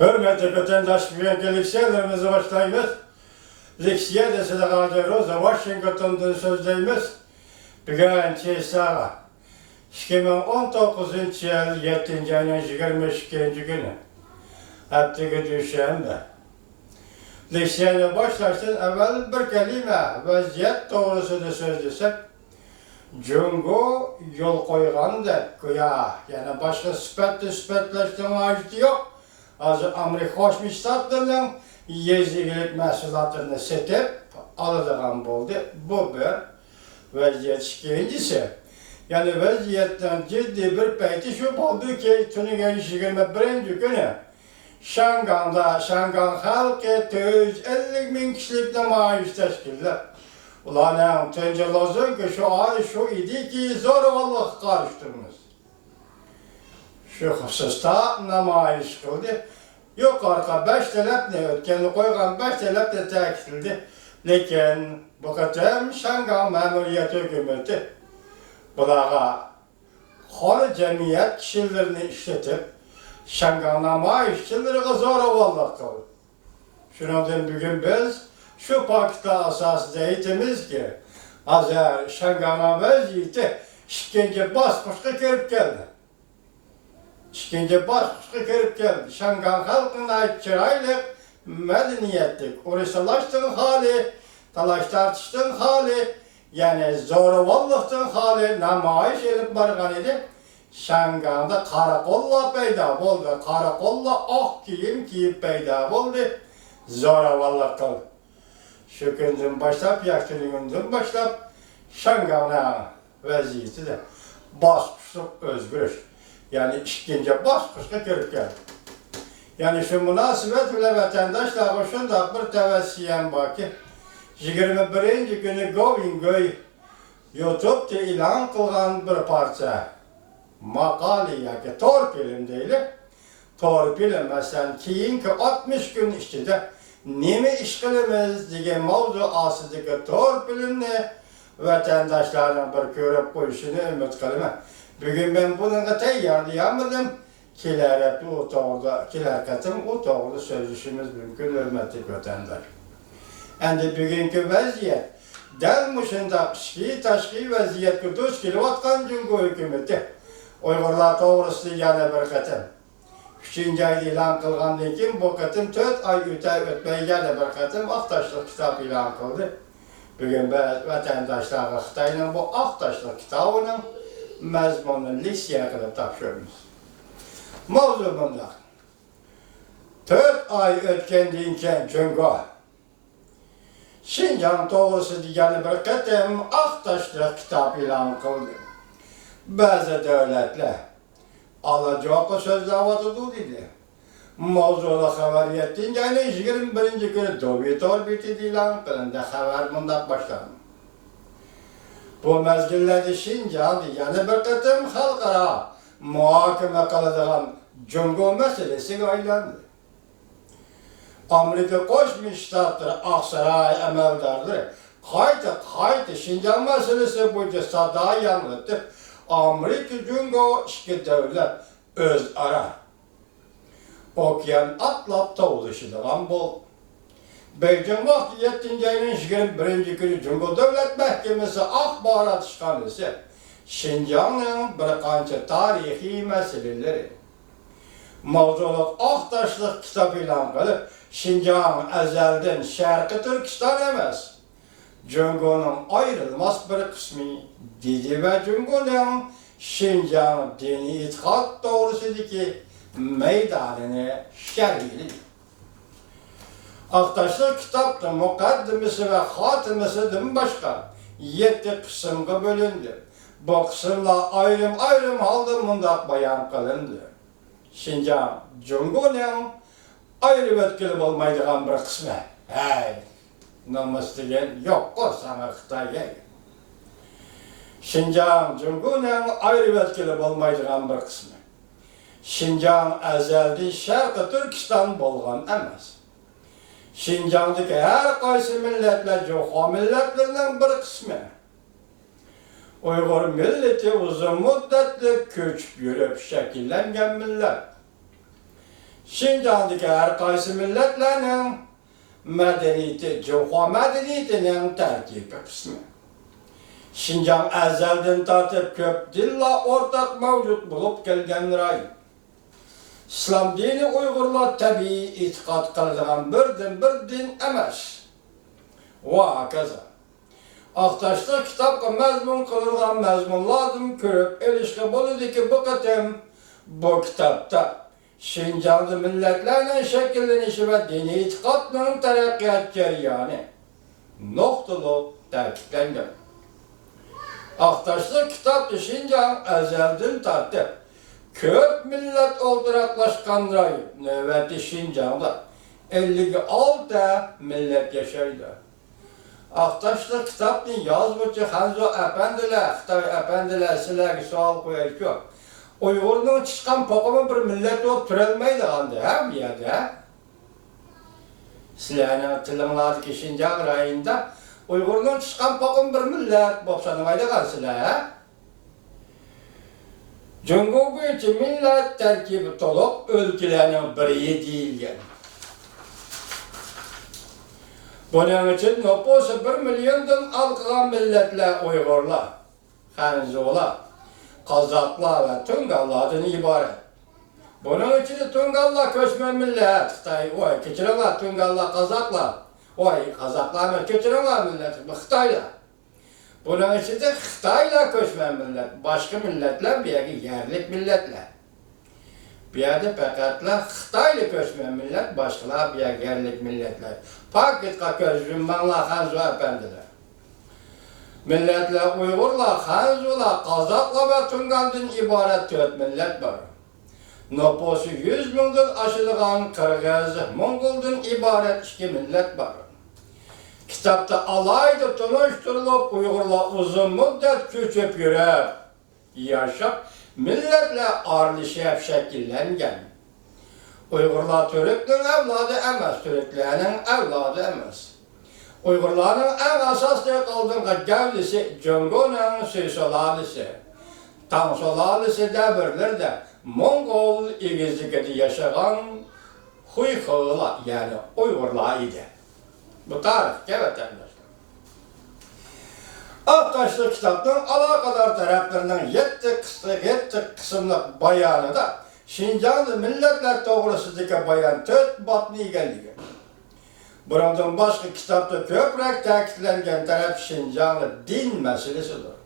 Hürmetli vatandaş müvekkilliklerimizi başlayınız. Leksiye de size kalacağız. Washington'da sözleyimiz. Bugün çeysağa. 2019 yıl 7. ayın 22. günü. Haftaki düşenbe. Leksiyene başlarken evvel bir kelime vaziyet doğrusunu sözlesek. Cungo yol koygandı güya. Yani başka süpetleştirme acıtı yok. Az Amerika Hoşmuş Ştatlarının yezigilik mahsulatlarını setip alıdığım oldu. Bu bir vaziyet. İkincisi, yani vaziyetten ciddi bir peyti şu oldu ki Tünügen 21. günü Şangan halkı 250.000 kişilik namayiş teşkiller. Ulan tencelozun ki şu an şu idi ki zorbalık karıştırmış. Şu hususta namayiş kıldı. Yukarıda 5 talep ne ötkenli koygan 5 talep de tekildi. Lekin bu kadar Şangan memuriyeti hükümeti bulağa hol cemiyet kişilerini işletip Şangan namayişçileri zorbalık kıldı. Şundan bugün biz şu pakta asas eğitimiz ki Azər Şangan'a vaziyeti işkence basmışka kerip geldi. İşkence basmışka kerip geldi. Şangan halkına çıraylık, medeniyetlik, uğraşalaştığın hali, talaş tartıştığın hali, yani zorbalıktın hali namayiş edip bargan idi. Şangan'da karakolla peyda oldu. Karakolla ak giyim giyip peyda oldu. Zorbalık kıldı. Şu günden başlap, yaşlı günden başlap Şangan'a vaziyeti de basmışlık özgürüş. Yani işkence basmışlık görüp geldi. Yani şu münasebet ile vatandaşlar şunda bir tavsiyem var ki 21. günü Govingoy YouTube'da ilan kılgan bir parça makale ki torpilim değil. Torpilim mesela kiyinki 60 gün içinde nemi işgalimiz diye mavzu asıdaki torpilimni vatandaşlarına bir körüp koyuşunu ümit kılma. Bugün ben bununla teyyarlayamadım. Kiler katım o doğru sözleşimiz mümkün hürmetli vatandaş. Endi bugünkü vaziyet delmişinde taşki vaziyet kuduş kilovatkan cungu hükümeti. Uygurlar doğrusu yana bir katım. 3. ayda ilan kılgandan keyin bu katım 4 ay ötmey yana bir katım Aktaşlık kitap ilan kıldı. Bugün vatandaşlara Xitayning bu Aktaşlık kitabının mazmununu leksiyana kılıp tapşırmış. Mavzu bunda. 4 ay ötkendan keyin Cungo Şinjan doğrusu diyeni bir katım Aktaşlık kitap ilan kıldı. Bazı devletler alacaklı sözlavatıdı dedi. Mavzulu haber yettiğince yani 21. günü dobitor bitidi ilan kılındı. Haber bundan başladı. Bu mezgillerde Şinjan diyeni bir katım halkara muhakeme kılıdığın Cungo meselesi aylandı. Amerika Koşmuş Ştatları Aksaray emeldarları haydi Şinjan meselesi boyunca sadayı yanılttı. Amerika Cungo iki devlet öz ara. Okyan atlap tavlaşıdığın bol. Beijing vakti 7. ayının 21. günü Cungo Devlet Mahkemesi akbarat işganlısı Şinjan'ın bir kança tarihi meseleleri. Mavzuluk Aktaşlık kitabı ilan kılıp Şinjan ezelden Şarkı Türkistan emas. Cungo'nun ayrılmaz bir kısmı dedi ve Cungo'nun Şinjan dini itikat doğrusundaki meydanını şerhili. Aktaşlık kitapta mukaddimesi ve hatimesinden başka 7 kısımga bölündü. Bu kısımla ayrım halde mundak bayan kılındı. Şinjan, Cungo'nun ayrı etkili olmayacağın bir kısmı. Hey, namus diyen yok o sana Xitay'a. Şinjan, Cungo'nun ayrı etkili olmayacağın bir kısmı. Şinjan ezeldi Şarkı Türkistan bolğan emas. Şinjan'daki her qaysı milletler Joxo milletlerinin bir kısmı. Uygur milleti uzun müddetli köçüp yürüp şekillengen millet. Şinjandaki her kaysı milletlerinin medeniyeti, Cevha medeniyetinin terkibi kısmı. Şinjan ezelden tartıp köp dilla ortak mevcut bulup gelgen ray. İslam dini Uygurlar tabi itikat kıldıgan bir din emas. Va hakaza. Aktaşta kitapka mezmun kılırgan mezmunlardım körüp erişke boludu ki bu kitapta Şinjan'da milletlerle şekillenişi ve dini itikatının terakkiyat ceryanı noktalı terkiplendir. Aktaşlı kitapta Şinjan ezelden tartıp köp millet olduraklaşkan rayı nöbeti Şinjan'da 56 millet yaşaydı. Aktaşlı kitapını yazmışı Hanzo Efendiler, Xitay Efendiler sizlerge sual koyar ki Uygur'un çıkan pokumu bir millet olup türelmeydi kandı ha bir yerde. Sizlerine tılımladık Şinjan rayında Uygur'un çıkan pokumu bir millet bopsanımaydı kan sizler. Cungu boyunca millet terkibi tolup ülkelerinin biri değilgen. Bunun için nüfusu 1 milyondan alkılan milletler Uygurlar, Hanzolar, Kazaklar ve Tungallardan ibaret. Bunun için de Tungallar köçmen millet, Xitay, keçirenler Tungallar, Kazaklar, Kazaklar mı keçirenler millet, Xitaylar. Bunun için de Xitaylar köçmen millet, başka milletler bir yerde yerlik milletler. Bir yerde pekatlar Xitaylı köçmen millet, başkalar bir yerde yerlik milletler. Pakitka köçmenler Hanzo Efendiler. Milletler Uygurlar, Hanzolar, Kazaklar ve Tungal'dan ibaret 4 millet var. Nüfusu 100 binden aşılgan Kırgız, Mongol'dan ibaret 2 millet var. Kitapta alayda tanıştırılıp Uygurlar uzun müddet küçüp yürüp, yaşap, milletle arlaşıp şekillengen. Uygurlar Türk'ün evladı emas, Türklerinin evladı emas. Uygurların en asaslı kaldığında gavlisi Cungu'nun Süsolalisi, Tansolalisi devirlerde Mongol İgizlik'te yaşayan Huykılar yani Uygurlar idi. Bu tarih, evet arkadaşlar. Aktaşlı kitaptan alakadar taraflarının 7 kısımlık bayanı da Şinjan'da milletler doğrusundaki bayan 4 batni geldi. Bundan başka kitapta köprek takitlengen taraf Şinjan'da din meselesidir.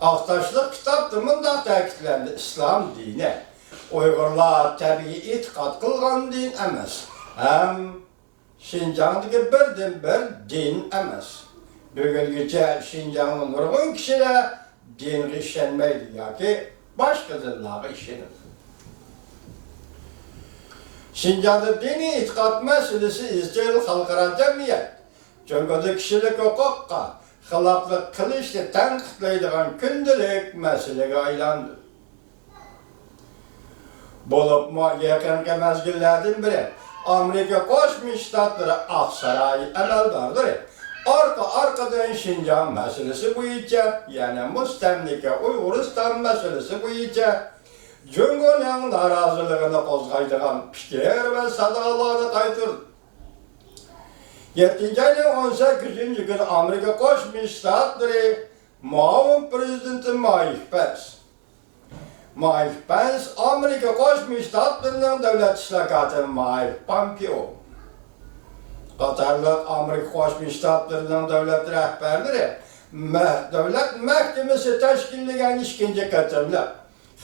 Aktaşlı kitapta mındak takitlendi İslam dini. Uygurlar tabi itikat kılgan din emas. Hem Şinjan'daki bir din emas. Bugünküce Şinjan'ın nurgun kişiler din işlenmeydi ya ki başka dinleri işlenir. Şinjan'da dini itikat meselesi İsrail halkara cemiyet. Çünkü kişilik hukukka, hılaplık kılışlı tenkitlaydıgan gündelik meseleye aylandı. Bolup yakınki mezgillerden biri Amerika Koşmuş Ştatları Aksaray emeldardır. Arkadan Şinjan meselesi boyunca, yani Müstemlike Uyguristan meselesi boyunca Cungu'nun narazılığını kozgaydıgan fikir ve sadalarını kaytırdı. 7. ayın 18. gün Amerika Koşmuş Ştatları muavin prezidenti Mike Pence, Amerika Koşmuş Ştatları'nın devlet işlakatı Mike Pompeo. Katarlı Amerika Koşmuş Ştatları'nın devlet rehberleri, devlet mahkemesi teşkilleyen 2. katımlı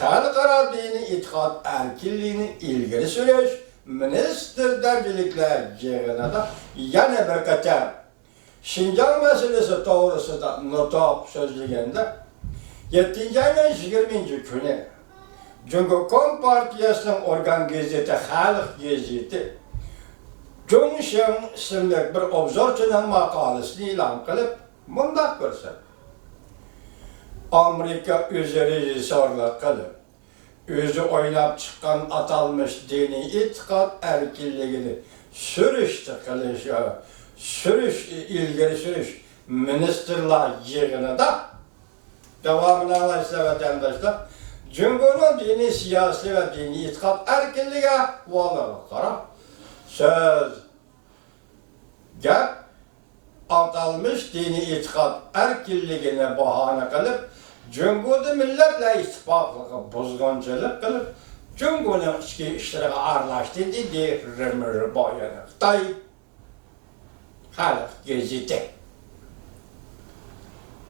Halkara dini itikat erkilliğini ilgili süreç minister dercilikler yığına da yana bir katar. Şinjan meselesi doğrusu da notop sözlüğünde 7. ayın 20. günü Cumhuriyet Partiyası'nın organ gazeti Halk Gazeti Cunşen isimli bir obzorçunun makalesini ilan kılıp mundak görsen. Amerika özü rejisörlük kılıp, özü oynap çıkan atalmış dini itikat erkilliğini ilgili sürüş ministerler yığını da devamını alaysa vatandaşlar Cumhur'un dini siyasi ve dini itikat erkinliğe bağlılıklara söz, gep, atılmış dini itikat erkinliğine bahane kılıp, Cumhur'da milletle ittifaklığı bozgunculuk kılıp, Cumhur'un içki işlerine arlaştı dedi, rımır bayanık, day, halk gezidi.